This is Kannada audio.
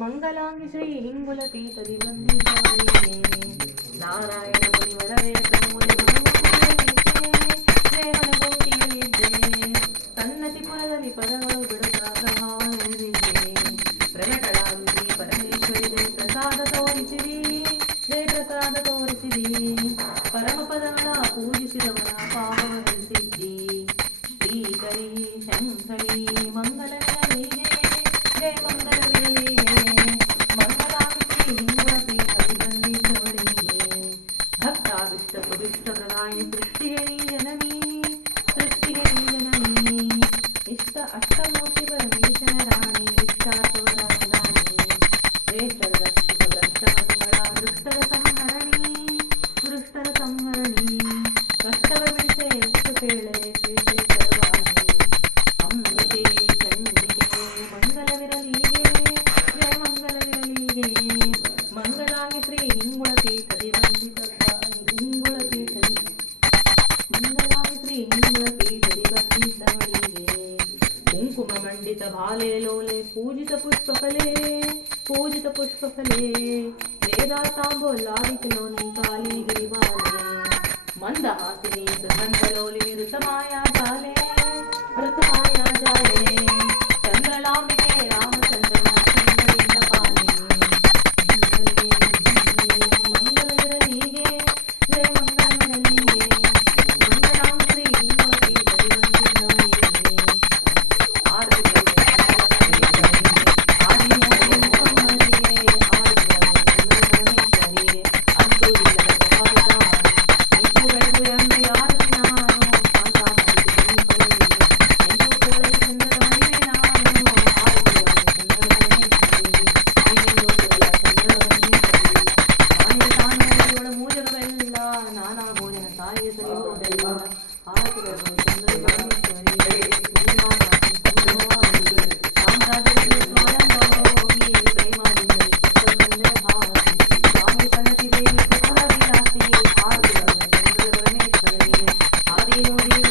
ಮಂಗಲಾಂಗಿ ಶ್ರೀ ಹಿಂಗುಲ ಪೀಠದಿ ಬಂದಿದ್ದಾಳೆ ನಾರಾಯಣ ಮುನಿವರವೇ ತಮ್ಮುನಿ ದೇವನ ಗೋಟಿಯಲ್ಲಿದ್ದೆ ಸನ್ನತಿಪುರದಲ್ಲಿ ಪದಗಳು ಬಿಡುತ್ತಾ ಬ್ರಹ್ಮಾವರರಿಗೆ ಪ್ರಕಟಳಾಗಿ ಪರಮೇಶ್ವರಿಗೆ ಪ್ರಸಾದ ತೋರಿಸಿದಿ ಜಯ ಪ್ರಸಾದ ತೋರಿಸಿದಿ ಪರಮ ಪದಗಳ ಪೂಜಿಸಿದವನ ಪಾಪವಹಿಸಿದ್ದಿ ಶ್ರೀಕರಿ ಶಂಕರಿ ಮಂಗಲವಿರಲಿಗೆ ಜಯ ಮಂಗಲವಿರಲಿಗೆ ಮಂಗಲಾಂಗಿ ಹಿಂಗುಳ ಪೀಠದಿ ಬಂದಿದ್ದವಳಿಗೆ ಭಕ್ತಾವಿಷ್ಟ ಪ್ರವಿಷ್ಟ ಪ್ರದಾಯ ಸೃಷ್ಟಿಗೆ ನೀ ಜನನಿ ಸೃಷ್ಟಿಗೆ ನೀ ಜನನಿ ಇಷ್ಟ ಅಷ್ಟಮೂರ್ತಿ ಪರಮೇಶನ ರಾಣಿ ಇಷ್ಟಾರ್ಥವರ ರಾಣಿ ಶ್ರೇಷ್ಠರ ರಕ್ಷಿತ ಭ್ರಷ್ಟಮತಿಗಳ ದೃಷ್ಟರ ಸಂಹರಣಿ ದೃಷ್ಟರ ಸಂಹರಣಿ ಕಷ್ಟವ ಬಿಡಿಸೆ ಎಷ್ಟು ಕೇಳೆ ಶ್ರೇಷ್ಠವಾಣಿ ಅಂಬಿಕೆ ಚಂಡಿಕೆ ಮಂಗಲವಿರಲಿಗೆ ಜಯ ಮಂಗಲವಿರಲಿಗೆ ಮಂಗಲಾಂಗಿ ಶ್ರೀ ಹಿಂಗುಳ ಪೀಠದಿ ಹಿಂಗುಳ ಪೀಠದಿ ಮಂಗಲಾಂಗಿ ಶ್ರೀ ಹಿಂಗುಳ ಪೀಠದಿ ಬಂದಿದ್ದವಳಿಗೆ ಕುಂಕುಮ ಮಂಡಿತ ಬಾಲೆ ಲೋಲೆ ಪೂಜಿತ ಪುಷ್ಪಫಲೆ ವೇದಾತಾಂಬೋಲಾದಿಕಲೋನಿ ಕಾಲಿ ಗಿರಿವಾಲೆ ಮಂದಹಾಸಿನಿ ಸುಗಂಧಲೋಲಿ ಋತಮಾಯಾ ಜಾಲೆ ಚಂದ್ರಲಾಂಬಿಕೆ ರಾಮಚಂದ್ರನ ಚಂದ್ರಲಿಂಗ ಪಾಲೆ ಮಂಗಲವಿರಲಿಗೆ ಜಯ ಮಂಗಲವಿರಲಿಗೆ ಮಂಗಲಾಂಗಿ ಶ್ರೀ ಹಿಂಗುಳ ಪೀಠದಿ ಬಂದಿದ್ದವಳಿಗೆ ನಾನಾ ಭೋಜನ ಸಾಯಿಗೆ ಸರಿ ಹೋದೆಲ್ಲ ಆರತಿಗಳನ್ನು ಚಂದ್ರ ಆದಿ ನೋಡಿ